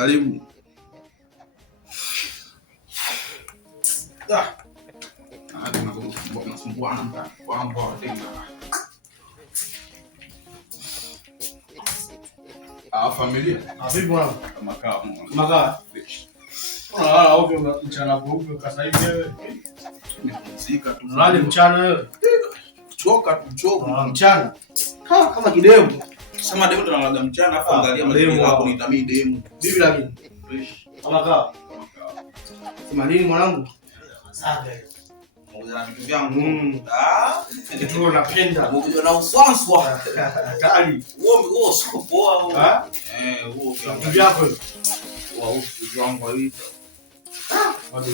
Karibu. Familia. Vipi bwana? Makaa. Unalala mchana kweupe sasa hivi wewe? Nimepumzika tu. Unalala mchana wewe? Choka. Mchana. Kama kidemu. Sema demu tunalaga mchana afa angalia mademu yako nitamii demu. Bibi lakini. Makaa. Sema nini mwanangu? Saga. Ngoja na vitu vyangu. Kitu unapenda. Ngoja na uswanswa. Hatari. Wewe sio poa wewe. Wewe vitu vyako. Wao vitu wangu hivi. Watu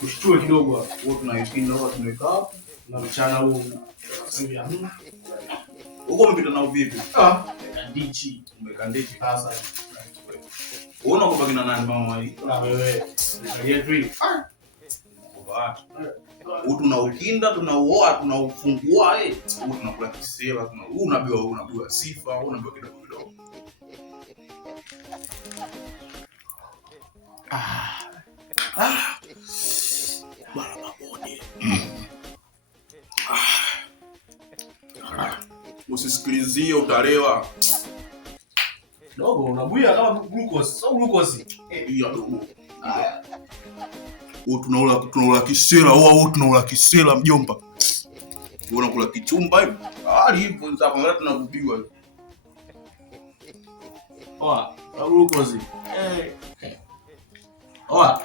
tushtue kidogo hapo. Wewe tunaipinda wao tunaweka hapo na mchana huu. Sasa hamna. Uko umepita na uvipi? Kandichi. Umekandichi Sasa. Unaona kwa kina nani mama hii? Na wewe. Aliye tunaukinda, tunauoa, tunaufungua tunakula kisela, unabiwa sifa, unabiwa kidogo kidogo. Bala maboni. Usisikilizie utalewa. Dogo unabuya kama glucose, sio glucose. Hiyo dogo. Tunakula kisela au tunakula kisela mjomba. Unakula kichumba hivi. Hali hivyo ndio kama tunakubiwa. Oa, glucose. Oa.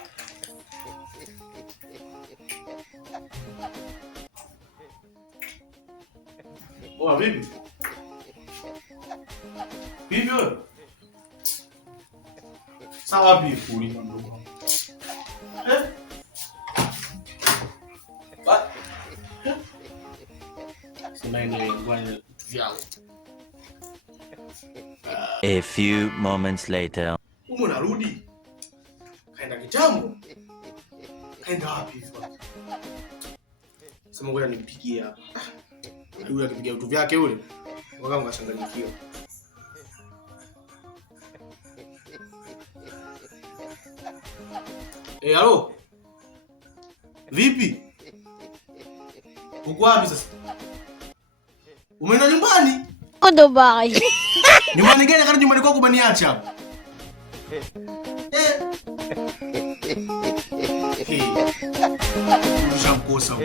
Oa vipi? Vipi wewe? Sawa vipi kuuliza ndugu? A few moments later. Narudi. Kaenda kitambo. Kaenda wapi hivi? Sema ngoja nimpigie hapa. Yule akipigia vitu vyake yule. Wakati ngachanganyikiwa. Halo. Vipi? Uko wapi sasa? Umeenda nyumbani? Odo bye. Nyumbani gani kana nyumbani kwako baniacha hapo? Hey. Ushamkosa.